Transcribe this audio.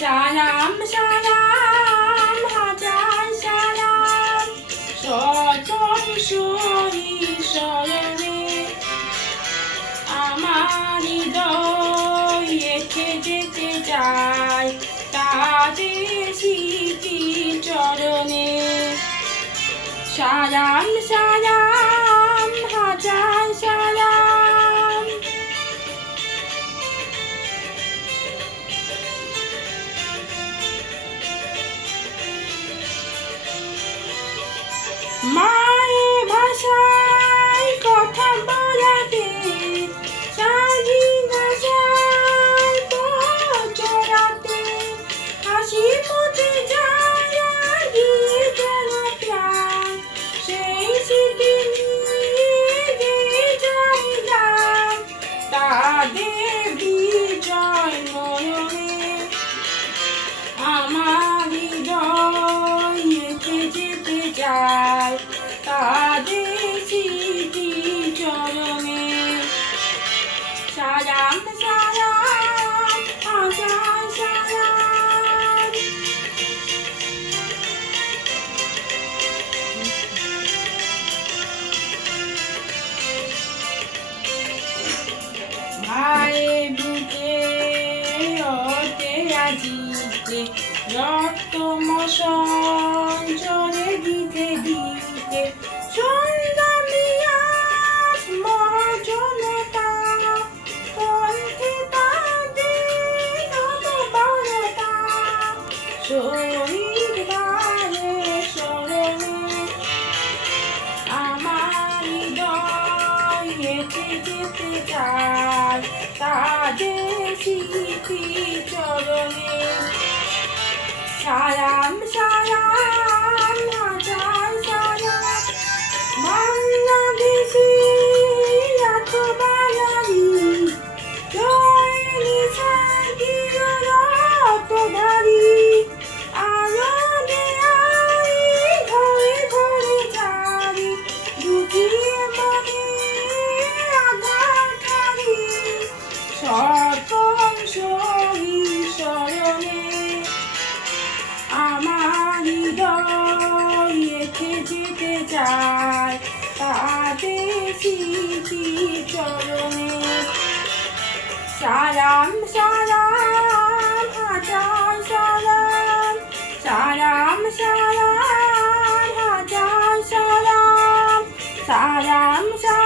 সালাম সালাম হাজার সালাম সকল ঈশ্বরে আমার হৃদয় রেখে যেতে চাই তাদের স্মৃতি চরণে। সালাম সালাম হাজার সালাম। মায়ের ভাষায় কথা বলাতে স্বাধীন ভাষায় চড়াতে হাসি মুখে যারা দিয়ে গেল প্রাণ সেই স্মৃতি নিয়ে যাইলাম তাদের বিজয় নয়নে। আমার হৃদয় রেখে যেতে চাই তাদের স্মৃতি চরণে। সালাম সালাম হাজার সালাম। ভাইয়ের বুকে হতে আজিতে রক্ত মোশন চলে দিতে দিতে সন্ধ্যামিয়াস মহাজনতা কণ্ঠে তাদের নববরতা শহীদ ভাইয়ের স্মরণে। আমার হৃদয় রেখে যেতে চাই তাদের স্মৃতি চরণে। সালাম সালাম হাজার সালাম। বাংলাদেশি রাখবাড়ি জয় নিশাগির রক্তধারী আলো দেয় ঘরে ঘরে জারি দুটিয়ে মনে আঘাতকারী সকল শহীদ স্মরণে। আমার হৃদয় রেখে যেতে চাই তাদের স্মৃতি চরণে। সালাম সালাম হাজার সালাম। সালাম সালাম হাজার সালাম। সালাম সালাম।